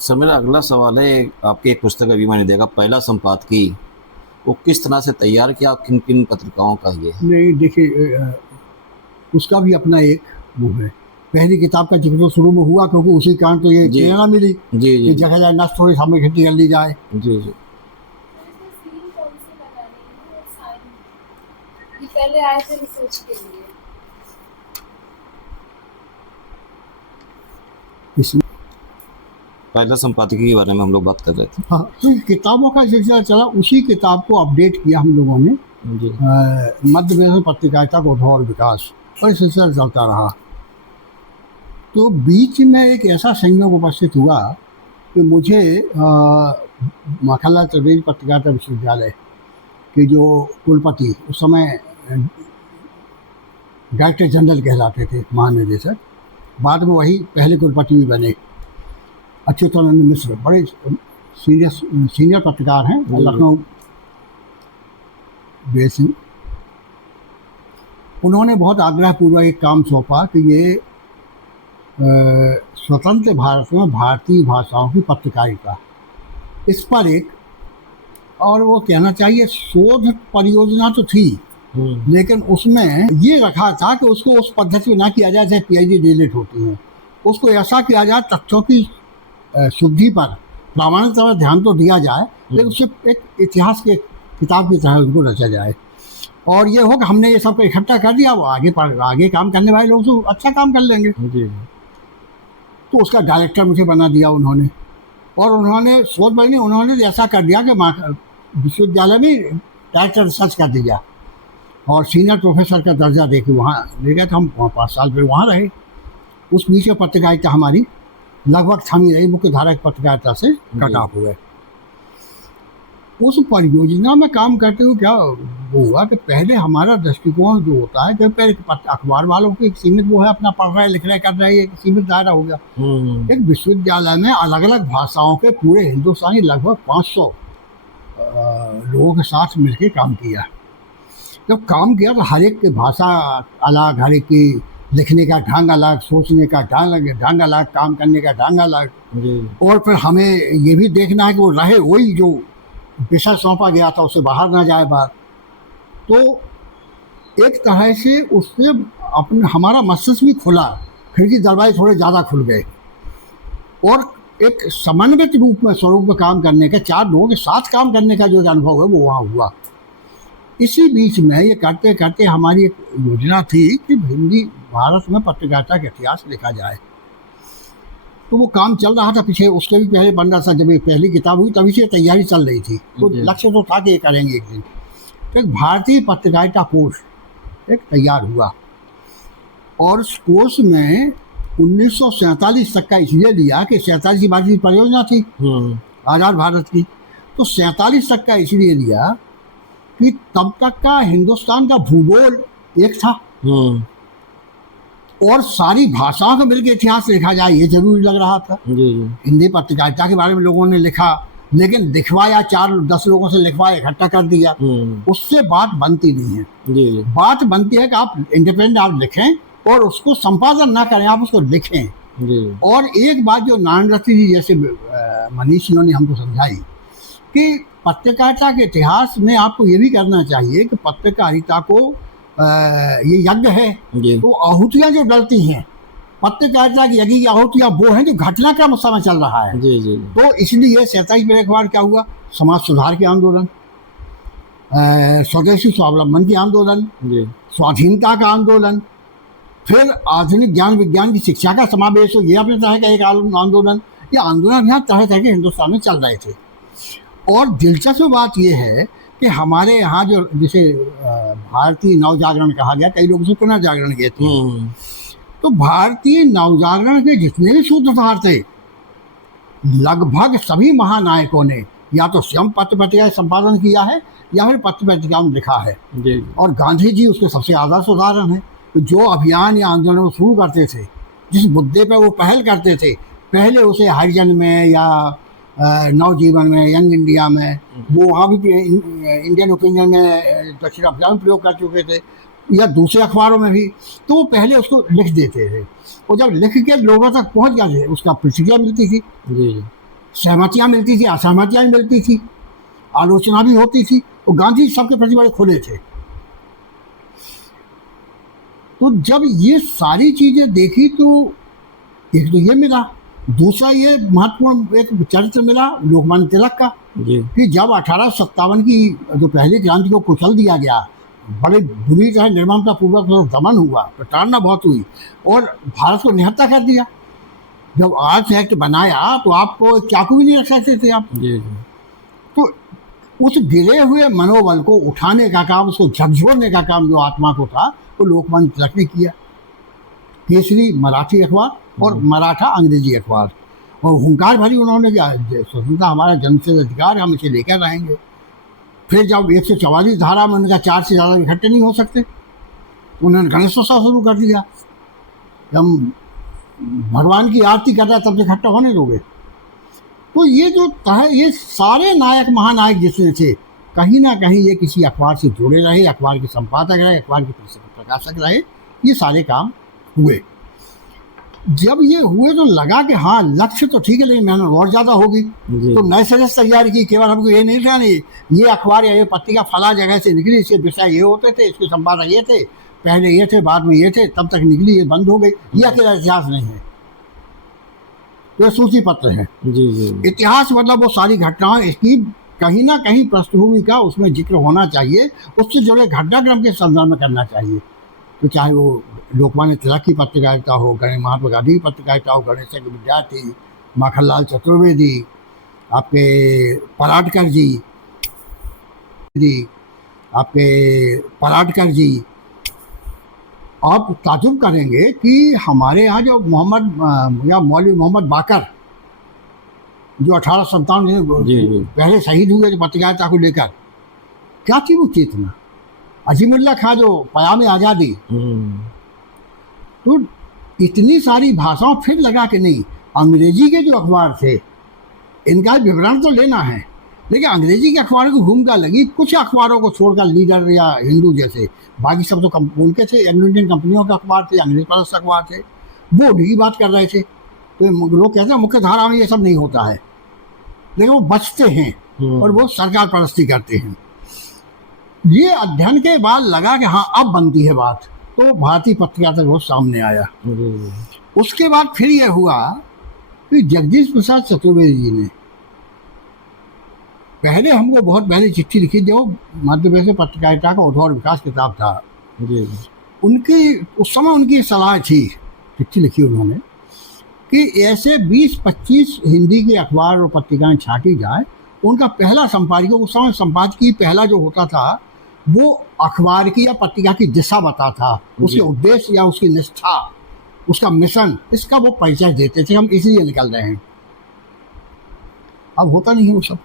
Sir मेरा अगला सवाल है, आपकी एक पुस्तक अभी मैंने देखा, पहला संपादकी, वो किस तरह से तैयार किया, किन किन पत्रिकाओं का ये है? नहीं देखिए, उसका भी अपना एक वो है। पहली किताब का जिक्र तो शुरू में हुआ, क्योंकि उसी कारण तो ये जी प्रेरणा मिली जी जी कि जगह जाए नष्ट थोड़ी समय इकट्ठी कर ली जाए। जी जी। ये पहले आए थे रिसर्च के लिए। इसमें पहला संपादकी के बारे में हम लोग बात कर रहे थे। हाँ, तो किताबों का सिलसिला चला, उसी किताब को अपडेट किया हम लोगों ने। जी मध्य प्रदेश पत्रकारिता को और विकास, और सिलसिला चलता रहा। तो बीच में एक ऐसा संयोग उपस्थित हुआ कि मुझे माखनलाल चतुर्वेदी पत्रकारिता विश्वविद्यालय के जो कुलपति उस समय डायरेक्टर जनरल कहलाते थे, महानिदेशक, बाद में वही पहले कुलपति भी बने, अच्युतानंद मिश्र, बड़े सीनियर पत्रकार हैं, लखनऊ बेस हैं। उन्होंने बहुत आग्रहपूर्वक एक काम सौंपा कि ये स्वतंत्र भारत में भारतीय भाषाओं की पत्रकारिता, इस पर एक, और वो कहना चाहिए शोध परियोजना तो थी, लेकिन उसमें ये रखा था कि उसको उस पद्धति में ना किया जाए जैसे पीएचडी डिलीट होती है। उसको ऐसा किया जाए, तथ्यों की शुद्धि पर, प्रामाणिकता पर ध्यान तो दिया जाए, लेकिन उससे एक इतिहास के किताब की तरह उनको रचा जाए। और ये हो कि हमने ये सब इकट्ठा कर दिया, वो आगे काम करने वाले लोग तो अच्छा काम कर लेंगे। तो उसका डायरेक्टर मुझे बना दिया उन्होंने, और उन्होंने सोच बनी, उन्होंने ऐसा कर दिया कि विश्वविद्यालय में डायरेक्टर रिसर्च कर दिया और सीनियर प्रोफेसर का दर्जा दे के वहाँ ले गए। तो हम 5 साल फिर वहाँ रहे। उस बीच में पत्रकारिता हमारी लगभग थमी रही, मुख्य धारा की पत्रकारिता से कट ऑफ हुए। उस परियोजना में काम करते हुए क्या वो हुआ कि पहले हमारा दृष्टिकोण जो होता है कि पहले अखबार वालों की एक सीमित वो है, अपना पढ़ रहे लिख रहे कर रहे, एक सीमित दायरा हो गया। एक विश्वविद्यालय में अलग अलग भाषाओं के पूरे हिंदुस्तानी लगभग 500 लोगों के साथ मिलकर काम किया। जब काम किया तो हर एक की भाषा अलग, हर एक की लिखने का ढंग अलग, सोचने का ढंग अलग, काम करने का ढंग अलग। और फिर हमें ये भी देखना है कि वो रहे वही जो विषय सौंपा गया था, उससे बाहर ना जाए बात। तो एक तरह से उससे अपने हमारा मस्तिष्क भी खुला, खिड़की दरवाजे थोड़े ज़्यादा खुल गए, और एक समन्वित रूप में स्वरूप में काम करने का, 4 लोगों के साथ काम करने का जो अनुभव है वो वहाँ हुआ। इसी बीच में ये करते करते हमारी एक योजना थी कि हिंदी भारत में पत्रकारिता का इतिहास लिखा जाए। तो वो काम चल रहा था पीछे, उसके भी पहले बन रहा था। जब ये पहली किताब हुई तभी से तैयारी चल रही थी, तो लक्ष्य तो था कि ये करेंगे एक दिन। तो एक भारतीय पत्रकारिता कोर्स एक तैयार हुआ, और उस कोर्स में 1947 तक का इसलिए लिया कि 47 की भारतीय परियोजना थी आज़ाद भारत की, तो 47 तक का इसलिए लिया कि तब तक का हिंदुस्तान का भूगोल एक था, और सारी भाषाओं का मिलकर इतिहास लिखा जाए ये जरूरी लग रहा था। हिंदी पत्रकारिता के बारे में लोगों ने लिखा, लेकिन लिखवाया 4-10 लोगों से लिखवाया, इकट्ठा कर दिया, उससे बात बनती नहीं है। बात बनती है कि आप इंडिपेंडेंट आप लिखें और उसको संपादन ना करें, आप उसको लिखें। और एक बात जो नारायण रत्न जी जैसे मनीषियों ने हमको समझाई कि पत्रकारिता के इतिहास में आपको ये भी करना चाहिए कि पत्रकारिता को ये यज्ञ है, तो आहुतियाँ जो डलती हैं पत्रकारिता की यज्ञ की आहुतियाँ वो हैं जो घटनाक्रम उस समय चल रहा है। तो इसलिए 47 में एक बार क्या हुआ, समाज सुधार के आंदोलन, स्वदेशी स्वावलंबन की आंदोलन, स्वाधीनता का आंदोलन, फिर आधुनिक ज्ञान विज्ञान की शिक्षा का समावेश हो, ये अपने तरह का एक आंदोलन। ये आंदोलन यहाँ तरह तरह के हिंदुस्तान में चल रहे थे। और दिलचस्प बात यह है कि हमारे यहाँ जो जिसे भारतीय नवजागरण कहा गया, कई लोग उसे पुनर्जागरण कहते हैं, तो भारतीय नवजागरण के जितने भी सूत्रधार थे लगभग सभी महानायकों ने या तो स्वयं पत्र पत्रिका संपादन किया है या फिर पत्र पत्रिका में लिखा है। और गांधी जी उसके सबसे आदर्श उदाहरण है। तो जो अभियान या आंदोलन वो शुरू करते थे, जिस मुद्दे पर वो पहल करते थे, पहले उसे हरिजन में या नवजीवन में, यंग इंडिया में, वो वहाँ भी इंडियन ओपिनियन में, दक्षिण अफ्रीका में प्रयोग कर चुके थे, या दूसरे अखबारों में भी। तो वो पहले उसको लिख देते थे, और जब लिख के लोगों तक पहुँच गए उसका प्रतिक्रिया मिलती थी। सहमतियां मिलती थी, असहमतियां भी मिलती थी, आलोचना भी होती थी, और गांधी सबके प्रति बड़े खुले थे। तो जब ये सारी चीजें देखी तो एक तो ये मिला, दूसरा ये महत्वपूर्ण एक चरित्र मिला लोकमान्य तिलक का, जी कि जब 1857 की जो पहली क्रांति को कुचल दिया गया, बड़े बुरी तरह निर्ममता पूर्वक दमन हुआ, प्रताड़ना बहुत हुई, और भारत को निहत्था कर दिया। जब आर्म्स एक्ट बनाया तो आपको चाकू भी नहीं रख सकते थे आप। जी जी तो उस गिरे हुए मनोबल को उठाने का काम, उसको झकझोरने का काम जो आत्मा को था, वो लोकमान्य तिलक ने किया। केसरी मराठी अखबार और मराठा अंग्रेजी अखबार, और हुंकार भरी उन्होंने क्या, स्वतंत्रता हमारा जन्मसिद्ध अधिकार, हम इसे लेकर रहेंगे। फिर जब 144 धारा में उनका 4 से ज़्यादा इकट्ठे नहीं हो सकते, तो उन्होंने गणेशोत्सव शुरू कर दिया। जब भगवान की आरती कर रहा है तब से इकट्ठा होने दोगे। तो ये जो ये सारे नायक महानायक जितने थे, कहीं ना कहीं ये किसी अखबार से जुड़े रहे, अखबार के संपादक रहे, अखबार के प्रकाशक रहे, ये सारे काम हुए। जब ये हुए तो लगा कि हाँ लक्ष्य तो ठीक है, लेकिन मेहनत और ज़्यादा होगी। जी तो नए सिरे से तैयारी की। केवल हमको ये नहीं था, नहीं ये अखबार या ये पत्रिका फला जगह से निकली, इसके विषय ये होते थे, इसके संपादक ये थे, पहले ये थे, बाद में ये थे, तब तक निकली, ये बंद हो गई, ये अकेला इतिहास नहीं है, ये सूची पत्र है। जी जी इतिहास मतलब वो सारी घटनाएं, इसकी कहीं ना कहीं पृष्ठभूमि का उसमें जिक्र होना चाहिए, उससे जुड़े घटनाक्रम के संदर्भ में करना चाहिए। तो चाहे वो लोकमान्य तिलक की पत्रकारिता हो, गणेश महात्मा गांधी की पत्रकारिता हो, गणेश के विद्यार्थी, माखनलाल चतुर्वेदी, आपके पराडकर जी, आप ताजुब करेंगे कि हमारे यहाँ जो मौलवी मोहम्मद बाकर, जो 1857 जी जी पहले शहीद हुए जो पत्रकारिता को लेकर, क्या थी वो चेतना। अजीमुल्ला खां जो पयाम आज़ादी, तो इतनी सारी भाषाओं, फिर लगा कि नहीं अंग्रेजी के जो अखबार थे इनका विवरण तो लेना है, लेकिन अंग्रेजी के अखबारों की भूमिका लगी। कुछ अखबारों को छोड़कर, लीडर या हिंदू जैसे, बाकी सब तो उनके थे, एंग्लो इंडियन कंपनियों के अखबार थे, अंग्रेज परस्त अखबार थे, वो उन्हीं की बात कर रहे थे। तो लोग कहते हैं मुख्य धारा में ये सब नहीं होता है, लेकिन वो बचते हैं और वो सरकार परस्ती करते हैं। ये अध्ययन के बाद लगा कि हाँ अब बनती है बात, तो भारतीय पत्रकारिता वो सामने आया। उसके बाद फिर ये हुआ कि जगदीश प्रसाद चतुर्वेदी जी ने पहले हमको बहुत पहले चिट्ठी लिखी, जो मध्य प्रदेश पत्रकारिता का उद्भव और विकास किताब था। उनकी उस समय उनकी सलाह थी, चिट्ठी लिखी उन्होंने, कि ऐसे 20-25 हिंदी के अखबार और पत्रिकाएं छाटी जाए। उनका पहला संपादकीय, उस समय संपादकीय पहला जो होता था वो अखबार की या पत्रिका की दिशा बताता, उसके उद्देश्य या उसकी निष्ठा, उसका मिशन, इसका वो परिचय देते थे, हम इसलिए निकल रहे हैं। अब होता नहीं है वो सब।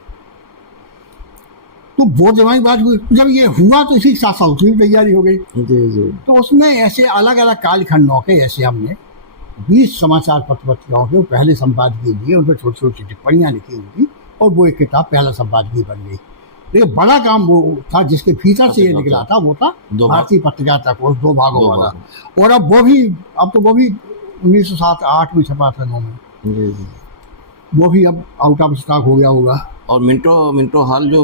तो बहुत दिमागी बात हुई। जब ये हुआ तो इसी साथ साथ उसकी तैयारी हो गई। जी जी तो उसमें ऐसे अलग अलग कालखंडों के, ऐसे हमने 20 समाचार पत्र पत्रिकाओं के पहले संपादकीय लिए, उन पर छोटी छोटी टिप्पणियाँ लिखी उनकी, और वो एक किताब पहला संपादकीय बन गई। लेकिन बड़ा काम वो था जिसके भीतर से ये निकला था, वो था भारतीय पत्रकारिता कोर्स 2 भागों वाला। और अब तो वो भी 1907-8 में छपा था, 9 में। वो भी अब आउट ऑफ स्टॉक हो गया होगा। और मिंटो हाल तो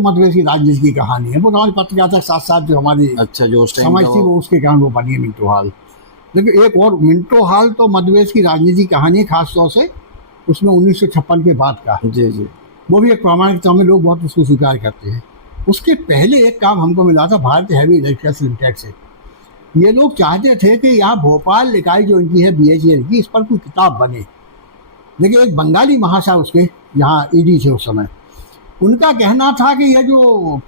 मध्यप्रदेश की राजनीति की कहानी है, वो हमारी पत्रकारिता के साथ साथ जो हमारी जो समझ थी वो उसके कारण वो बनी है मिंटो हाल। लेकिन एक और मिंटो हाल तो मध्यप्रदेश की राजनीति की कहानी है, खासतौर से उसमें 1956 के बाद का। जी जी वो भी एक प्रामाणिकता में लोग बहुत उसको स्वीकार करते हैं। उसके पहले एक काम हमको मिला था भारतीय हैवी इलेक्ट्रिकल्स लिमिटेड से। ये लोग चाहते थे कि यहाँ भोपाल इकाई जो इनकी है BHEL की, इस पर कोई किताब बने। लेकिन एक बंगाली महाशय उसके यहाँ ED थे उस समय, उनका कहना था कि ये जो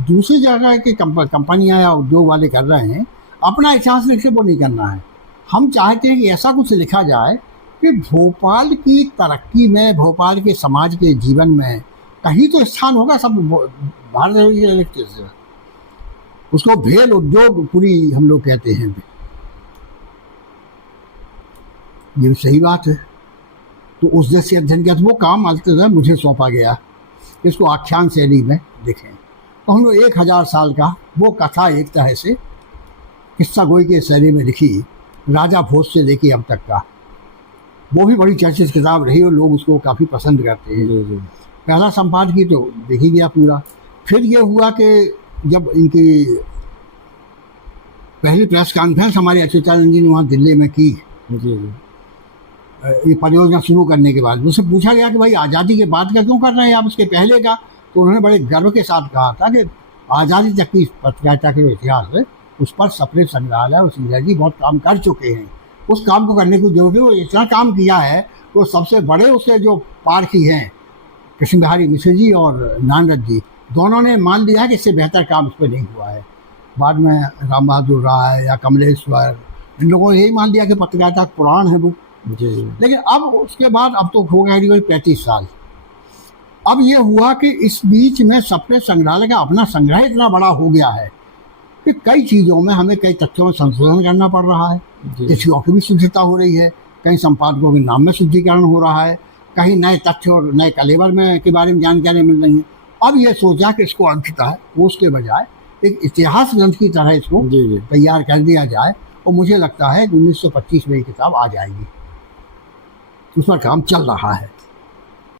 दूसरी जगह की कंपनियाँ या उद्योग वाले कर रहे हैं, अपना इतिहास लिख के वो नहीं करना है। हम चाहते हैं कि ऐसा कुछ लिखा जाए कि भोपाल की तरक्की में, भोपाल के समाज के जीवन में कहीं तो स्थान होगा सब भारत से। उसको भेल उद्योग पूरी हम लोग कहते हैं, ये सही बात है। तो उस जैसे अध्ययन किया, तो वो काम मुझे सौंपा गया, इसको आख्यान शैली में लिखें। तो हम लोग 1000 साल का वो कथा एक तरह से किस्सा गोई के शैली में लिखी, राजा भोज से लेके अब तक का। वो भी बड़ी चर्चित किताब रही और लोग उसको काफ़ी पसंद करते हैं। जी जी पहला संपादकीय तो देख ही गया पूरा। फिर ये हुआ कि जब इनकी पहली प्रेस कॉन्फ्रेंस हमारे अच्युतानंद जी ने वहाँ दिल्ली में की, जी जी ये परियोजना शुरू करने के बाद उससे पूछा गया कि भाई आज़ादी के बाद का क्यों कर रहे हैं आप, उसके पहले का? तो उन्होंने बड़े गर्व के साथ कहा था कि आज़ादी तक की पत्रकारिता के इतिहास है, उस पर सेपरेट संग्रहालय और सिंधिया जी बहुत काम कर चुके हैं, उस काम को करने की जरूरत है। वो इतना काम किया है तो सबसे बड़े उसके जो पारखी हैं कृष्ण बिहारी मिश्र जी और नानरथ जी, दोनों ने मान लिया कि इससे बेहतर काम इस पर नहीं हुआ है। बाद में राम बहादुर राय या कमलेश्वर, इन लोगों ने यही मान लिया कि पत्रकारिता पुराण है वो। जी जी लेकिन अब उसके बाद अब तो हो गया करीब 35 साल। अब ये हुआ कि इस बीच में सेपरेट संग्रहालय का अपना संग्रह इतना बड़ा हो गया है कि कई चीज़ों में हमें कई तथ्यों में संशोधन करना पड़ रहा है, जी तिथियों की भी शुद्धता हो रही है, कई संपादकों के नाम में शुद्धिकरण हो रहा है, कहीं नए तथ्य और नए कलेवर में के बारे में जानकारी मिल रही है। अब ये सोचा कि इसको अंततः पोस्ट के बजाय एक इतिहास ग्रंथ की तरह इसको जी जी तैयार कर दिया जाए, और मुझे लगता है कि 1925 में ये किताब आ जाएगी। उस पर काम चल रहा है।